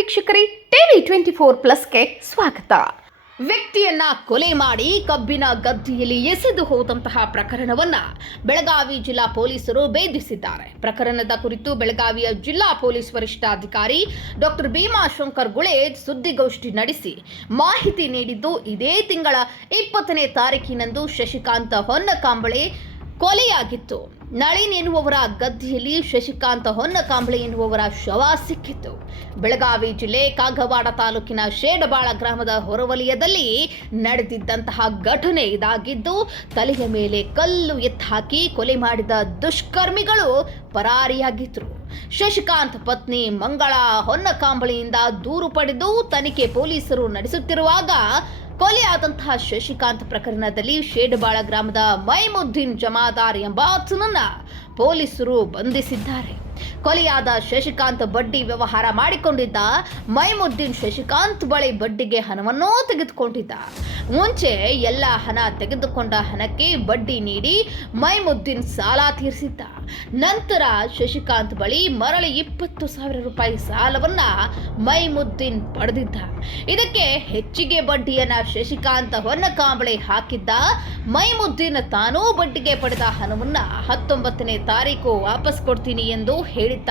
ವೀಕ್ಷಕರೇ, ಟಿವಿ 24+ಗೆ ಸ್ವಾಗತ. ವ್ಯಕ್ತಿಯನ್ನ ಕೊಲೆ ಮಾಡಿ ಕಬ್ಬಿನ ಗದ್ದೆಯಲ್ಲಿ ಎಸೆದು ಹೋದಂತಹ ಪ್ರಕರಣವನ್ನ ಬೆಳಗಾವಿ ಜಿಲ್ಲಾ ಪೊಲೀಸರು ಭೇದಿಸಿದ್ದಾರೆ. ಪ್ರಕರಣದ ಕುರಿತು ಬೆಳಗಾವಿಯ ಜಿಲ್ಲಾ ಪೊಲೀಸ್ ವರಿಷ್ಠಾಧಿಕಾರಿ ಡಾಕ್ಟರ್ ಭೀಮಾಶಂಕರ್ ಗುಳೇಜ್ ಸುದ್ದಿಗೋಷ್ಠಿ ನಡೆಸಿ ಮಾಹಿತಿ ನೀಡಿದ್ದು, ಇದೇ ತಿಂಗಳ 20ನೇ ತಾರೀಕಿನಂದು ಶಶಿಕಾಂತ ಹೊನ್ನಕಾಂಬಳೆ ಕೊಲೆಯಾಗಿತ್ತು. ನಳಿನ್ ಎನ್ನುವವರ ಗದ್ದೆಯಲ್ಲಿ ಶಶಿಕಾಂತ ಹೊನ್ನಕಾಂಬಳೆ ಎನ್ನುವವರ ಶವ ಸಿಕ್ಕಿತ್ತು. ಬೆಳಗಾವಿ ಜಿಲ್ಲೆ ಕಾಗವಾಡ ತಾಲೂಕಿನ ಶೇಡಬಾಳ ಗ್ರಾಮದ ಹೊರವಲಯದಲ್ಲಿ ನಡೆದಿದ್ದಂತಹ ಘಟನೆ ಇದಾಗಿದ್ದು, ತಲೆಯ ಮೇಲೆ ಕಲ್ಲು ಎತ್ತಾಕಿ ಕೊಲೆ ಮಾಡಿದ ದುಷ್ಕರ್ಮಿಗಳು ಪರಾರಿಯಾಗಿದ್ರು. ಶಶಿಕಾಂತ್ ಪತ್ನಿ ಮಂಗಳಾ ಹೊನ್ನಕಾಂಬಳೆಯಿಂದ ದೂರು ಪಡೆದು ತನಿಖೆ ಪೊಲೀಸರು ನಡೆಸುತ್ತಿರುವಾಗ ಕೊಲೆಯಾದಂತಹ ಶಶಿಕಾಂತ್ ಪ್ರಕರಣದಲ್ಲಿ ಶೇಡಬಾಳ ಗ್ರಾಮದ ಮೈಮುದ್ದೀನ್ ಜಮಾದಾರ್ ಎಂಬಾತನನ್ನ ಪೊಲೀಸರು ಬಂಧಿಸಿದ್ದಾರೆ. ಕೊಲೆಯಾದ ಶಶಿಕಾಂತ್ ಬಡ್ಡಿ ವ್ಯವಹಾರ ಮಾಡಿಕೊಂಡಿದ್ದ. ಮೈಮುದ್ದೀನ್ ಶಶಿಕಾಂತ್ ಬಳಿ ಬಡ್ಡಿಗೆ ಹಣವನ್ನೂ ತೆಗೆದುಕೊಂಡಿದ್ದ. ಮುಂಚೆ ಎಲ್ಲ ಹಣ ತೆಗೆದುಕೊಂಡ ಹಣಕ್ಕೆ ಬಡ್ಡಿ ನೀಡಿ ಮೈಮುದ್ದೀನ್ ಸಾಲ ತೀರಿಸಿದ್ದ. ನಂತರ ಶಶಿಕಾಂತ್ ಬಳಿ ಮರಳಿ 20,000 ರೂಪಾಯಿ ಸಾಲವನ್ನ ಮೈಮುದ್ದೀನ್ ಪಡೆದಿದ್ದ. ಇದಕ್ಕೆ ಹೆಚ್ಚಿಗೆ ಬಡ್ಡಿಯನ್ನ ಶಶಿಕಾಂತ್ ಹೊನ್ನಕಾಂಬಳೆ ಹಾಕಿದ್ದ. ಮೈಮುದ್ದೀನ್ ತಾನೂ ಬಡ್ಡಿಗೆ ಪಡೆದ ಹಣವನ್ನ 19ನೇ ತಾರೀಕು ವಾಪಸ್ ಕೊಡ್ತೀನಿ ಎಂದು ಹೇಳಿದ್ದ.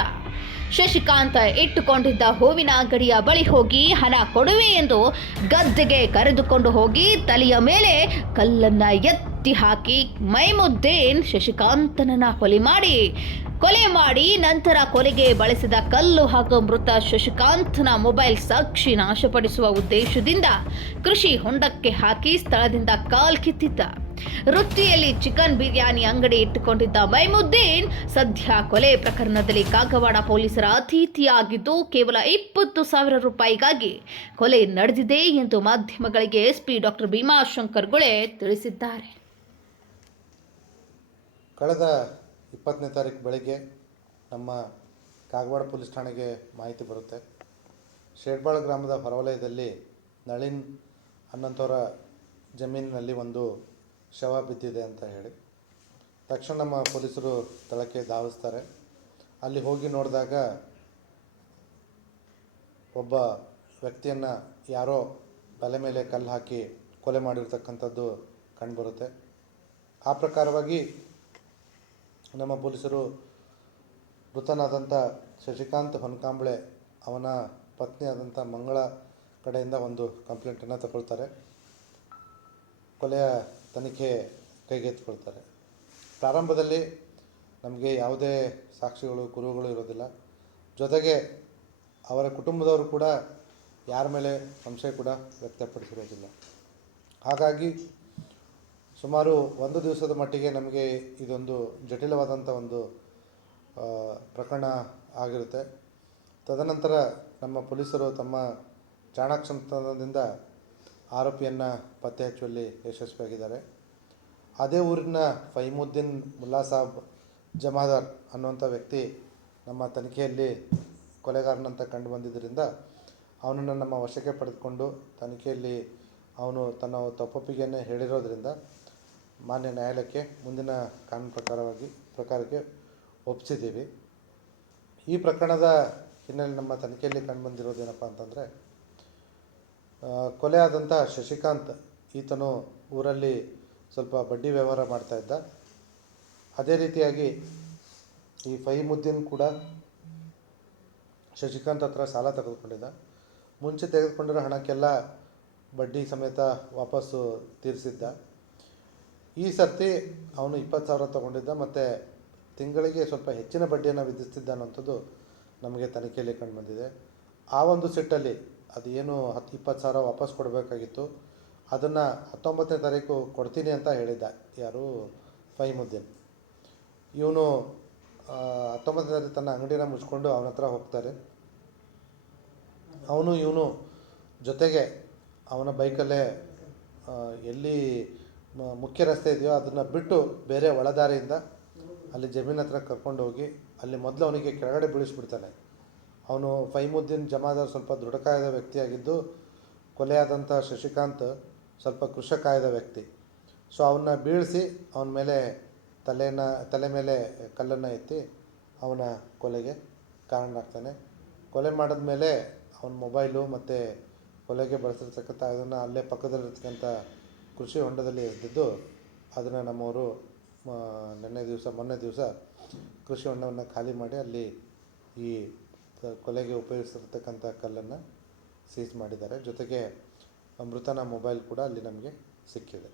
ಶಶಿಕಾಂತ್ ಇಟ್ಟುಕೊಂಡಿದ್ದ ಹೂವಿನ ಅಂಗಡಿಯ ಬಳಿ ಹೋಗಿ ಹಣ ಕೊಡುವೆ ಎಂದು ಗದ್ದೆಗೆ ಕರೆದುಕೊಂಡು ಹೋಗಿ ತಲೆಯ ಮೇಲೆ ಕಲ್ಲನ್ನ ಎತ್ತಿ ಹಾಕಿ ಮೈಮುದ್ದೀನ್ ಶಶಿಕಾಂತನನ್ನ ಕೊಲೆ ಮಾಡಿ ನಂತರ ಕೊಲೆಗೆ ಬಳಸಿದ ಕಲ್ಲು ಹಾಗೂ ಮೃತ ಶಶಿಕಾಂತ್ನ ಮೊಬೈಲ್ ಸಾಕ್ಷಿ ನಾಶಪಡಿಸುವ ಉದ್ದೇಶದಿಂದ ಕೃಷಿ ಹೊಂಡಕ್ಕೆ ಹಾಕಿ ಸ್ಥಳದಿಂದ ಕಾಲ್ ಕಿತ್ತಿದ್ದ. ವೃತ್ತಿಯಲ್ಲಿ ಚಿಕನ್ ಬಿರಿಯಾನಿ ಅಂಗಡಿ ಇಟ್ಟುಕೊಂಡಿದ್ದ ಮೈಮುದ್ದೀನ್ ಸದ್ಯ ಕೊಲೆ ಪ್ರಕರಣದಲ್ಲಿ ಕಾಗವಾಡ ಪೊಲೀಸರ ಅತಿಥಿಯಾಗಿದ್ದು, ಕೇವಲ 20,000 ರೂಪಾಯಿಗಾಗಿ ಕೊಲೆ ನಡೆದಿದೆ ಎಂದು ಮಾಧ್ಯಮಗಳಿಗೆ ಎಸ್ಪಿ ಡಾಕ್ಟರ್ ಭೀಮಾಶಂಕರ್ ಗುಳೆ ತಿಳಿಸಿದ್ದಾರೆ. ಕಳೆದ 20ನೇ ತಾರೀಕು ಬೆಳಗ್ಗೆ ನಮ್ಮ ಕಾಗವಾಡ ಪೊಲೀಸ್ ಠಾಣೆಗೆ ಮಾಹಿತಿ ಬರುತ್ತೆ. ಶೇಡ್ಬಾಳ ಗ್ರಾಮದ ಹೊರವಲಯದಲ್ಲಿ ನಳಿನ್ ಅನ್ನಂಥವರ ಜಮೀನಿನಲ್ಲಿ ಒಂದು ಶವ ಬಿದ್ದಿದೆ ಅಂತ ಹೇಳಿ ತಕ್ಷಣ ನಮ್ಮ ಪೊಲೀಸರು ಸ್ಥಳಕ್ಕೆ ಧಾವಿಸ್ತಾರೆ. ಅಲ್ಲಿ ಹೋಗಿ ನೋಡಿದಾಗ ಒಬ್ಬ ವ್ಯಕ್ತಿಯನ್ನು ಯಾರೋ ತಲೆ ಮೇಲೆ ಕಲ್ಲು ಹಾಕಿ ಕೊಲೆ ಮಾಡಿರ್ತಕ್ಕಂಥದ್ದು ಕಂಡುಬರುತ್ತೆ. ಆ ಪ್ರಕಾರವಾಗಿ ನಮ್ಮ ಪೊಲೀಸರು ಮೃತನಾದಂಥ ಶಶಿಕಾಂತ್ ಹೊನ್ನಕಾಂಬಳೆ ಅವನ ಪತ್ನಿಯಾದಂಥ ಮಂಗಳ ಕಡೆಯಿಂದ ಒಂದು ಕಂಪ್ಲೇಂಟನ್ನು ತಗೊಳ್ತಾರೆ. ಕೊಲೆಯ ತನಿಖೆ ಕೈಗೆತ್ತಿಕೊಳ್ತಾರೆ. ಪ್ರಾರಂಭದಲ್ಲಿ ನಮಗೆ ಯಾವುದೇ ಸಾಕ್ಷಿಗಳು ಕುರುಹುಗಳು ಇರೋದಿಲ್ಲ. ಜೊತೆಗೆ ಅವರ ಕುಟುಂಬದವರು ಕೂಡ ಯಾರ ಮೇಲೆ ಸಂಶಯ ಕೂಡ ವ್ಯಕ್ತಪಡಿಸಿರೋದಿಲ್ಲ. ಹಾಗಾಗಿ ಸುಮಾರು 1 ದಿವಸದ ಮಟ್ಟಿಗೆ ನಮಗೆ ಇದೊಂದು ಜಟಿಲವಾದಂಥ ಒಂದು ಪ್ರಕರಣ ಆಗಿರುತ್ತೆ. ತದನಂತರ ನಮ್ಮ ಪೊಲೀಸರು ತಮ್ಮ ಚಾಣಾಕ್ಷತನದಿಂದ ಆರೋಪಿಯನ್ನು ಪತ್ತೆ ಹಚ್ಚುವಲ್ಲಿ ಯಶಸ್ವಿಯಾಗಿದ್ದಾರೆ. ಅದೇ ಊರಿನ ಫೈಮುದ್ದೀನ್ ಮುಲ್ಲಾ ಸಾಬ್ ಜಮಾದಾರ್ ಅನ್ನುವಂಥ ವ್ಯಕ್ತಿ ನಮ್ಮ ತನಿಖೆಯಲ್ಲಿ ಕೊಲೆಗಾರನಂತ ಕಂಡು ಬಂದಿದ್ದರಿಂದ ಅವನನ್ನು ನಮ್ಮ ವಶಕ್ಕೆ ಪಡೆದುಕೊಂಡು ತನಿಖೆಯಲ್ಲಿ ಅವನು ತನ್ನ ತಪ್ಪೊಪ್ಪಿಗೆಯನ್ನು ಹೇಳಿರೋದ್ರಿಂದ ಮಾನ್ಯ ನ್ಯಾಯಾಲಯಕ್ಕೆ ಮುಂದಿನ ಕಾನೂನು ಪ್ರಕಾರಕ್ಕೆ ಒಪ್ಪಿಸಿದ್ದೀವಿ. ಈ ಪ್ರಕರಣದ ಹಿನ್ನೆಲೆ ನಮ್ಮ ತನಿಖೆಯಲ್ಲಿ ಕಂಡುಬಂದಿರೋದೇನಪ್ಪ ಅಂತಂದರೆ, ಕೊಲೆಯಾದಂಥ ಶಶಿಕಾಂತ್ ಈತನು ಊರಲ್ಲಿ ಸ್ವಲ್ಪ ಬಡ್ಡಿ ವ್ಯವಹಾರ ಮಾಡ್ತಾಯಿದ್ದ. ಅದೇ ರೀತಿಯಾಗಿ ಈ ಫೈಮುದ್ದೀನ್ ಕೂಡ ಶಶಿಕಾಂತ್ ಹತ್ರ ಸಾಲ ತೆಗೆದುಕೊಂಡಿದ್ದ. ಮುಂಚೆ ತೆಗೆದುಕೊಂಡಿರೋ ಹಣಕ್ಕೆಲ್ಲ ಬಡ್ಡಿ ಸಮೇತ ವಾಪಸ್ಸು ತೀರಿಸಿದ್ದ. ಈ ಸರ್ತಿ ಅವನು 20,000 ತೊಗೊಂಡಿದ್ದ ಮತ್ತು ತಿಂಗಳಿಗೆ ಸ್ವಲ್ಪ ಹೆಚ್ಚಿನ ಬಡ್ಡಿಯನ್ನು ವಿಧಿಸ್ತಿದ್ದ ಅನ್ನೋಂಥದ್ದು ನಮಗೆ ತನಿಖೆಯಲ್ಲಿ ಕಂಡುಬಂದಿದೆ. ಆ ಒಂದು ಸಿಟ್ಟಲ್ಲಿ ಅದು ಏನು 20,000 ವಾಪಸ್ ಕೊಡಬೇಕಾಗಿತ್ತು ಅದನ್ನು 19ನೇ ತಾರೀಕು ಕೊಡ್ತೀನಿ ಅಂತ ಹೇಳಿದ್ದ ಯಾರು ಫೈಮುದ್ದೀನ್. ಇವನು 19ನೇ ತಾರೀಕು ತನ್ನ ಅಂಗಡಿನ ಮುಚ್ಕೊಂಡು ಅವನ ಹತ್ರ ಹೋಗ್ತಾರೆ. ಇವನು ಜೊತೆಗೆ ಅವನ ಬೈಕಲ್ಲೇ ಎಲ್ಲಿ ಮುಖ್ಯ ರಸ್ತೆ ಇದೆಯೋ ಅದನ್ನು ಬಿಟ್ಟು ಬೇರೆ ಒಳದಾರಿಯಿಂದ ಅಲ್ಲಿ ಜಮೀನು ಹತ್ರ ಕರ್ಕೊಂಡು ಹೋಗಿ ಅಲ್ಲಿ ಮೊದಲು ಅವನಿಗೆ ಕೆಳಗಡೆ ಬೀಳಿಸ್ಬಿಡ್ತಾನೆ. ಅವನು ಫೈಮುದ್ದೀನ್ ಜಮಾದಾರ್ ಸ್ವಲ್ಪ ದೃಢಕಾಯದ ವ್ಯಕ್ತಿಯಾಗಿದ್ದು, ಕೊಲೆಯಾದಂಥ ಶಶಿಕಾಂತ್ ಸ್ವಲ್ಪ ಕೃಷಕಾಯದ ವ್ಯಕ್ತಿ. ಸೊ ಅವನ್ನ ಬೀಳಿಸಿ ಅವನ ಮೇಲೆ ತಲೆ ಮೇಲೆ ಕಲ್ಲನ್ನು ಎತ್ತಿ ಅವನ ಕೊಲೆಗೆ ಕಾರಣನಾಗ್ತಾನೆ. ಕೊಲೆ ಮಾಡಿದ ಮೇಲೆ ಅವನ ಮೊಬೈಲು ಮತ್ತು ಕೊಲೆಗೆ ಬಳಸಿರ್ತಕ್ಕಂಥ ಅದನ್ನು ಅಲ್ಲೇ ಪಕ್ಕದಲ್ಲಿರ್ತಕ್ಕಂಥ ಕೃಷಿ ಹೊಂಡದಲ್ಲಿ ಎಸೆದಿದ್ದು ಅದನ್ನು ನಮ್ಮವರು ಮೊನ್ನೆ ದಿವಸ ಕೃಷಿ ಹೊಂಡವನ್ನು ಖಾಲಿ ಮಾಡಿ ಅಲ್ಲಿ ಈ ಕೊಲೆಗೆ ಉಪಯೋಗಿಸಿರ್ತಕ್ಕಂಥ ಕಲ್ಲನ್ನು ಸೀಸ್ ಮಾಡಿದ್ದಾರೆ. ಜೊತೆಗೆ ಮೃತನ ಮೊಬೈಲ್ ಕೂಡ ಅಲ್ಲಿ ನಮಗೆ ಸಿಕ್ಕಿದೆ.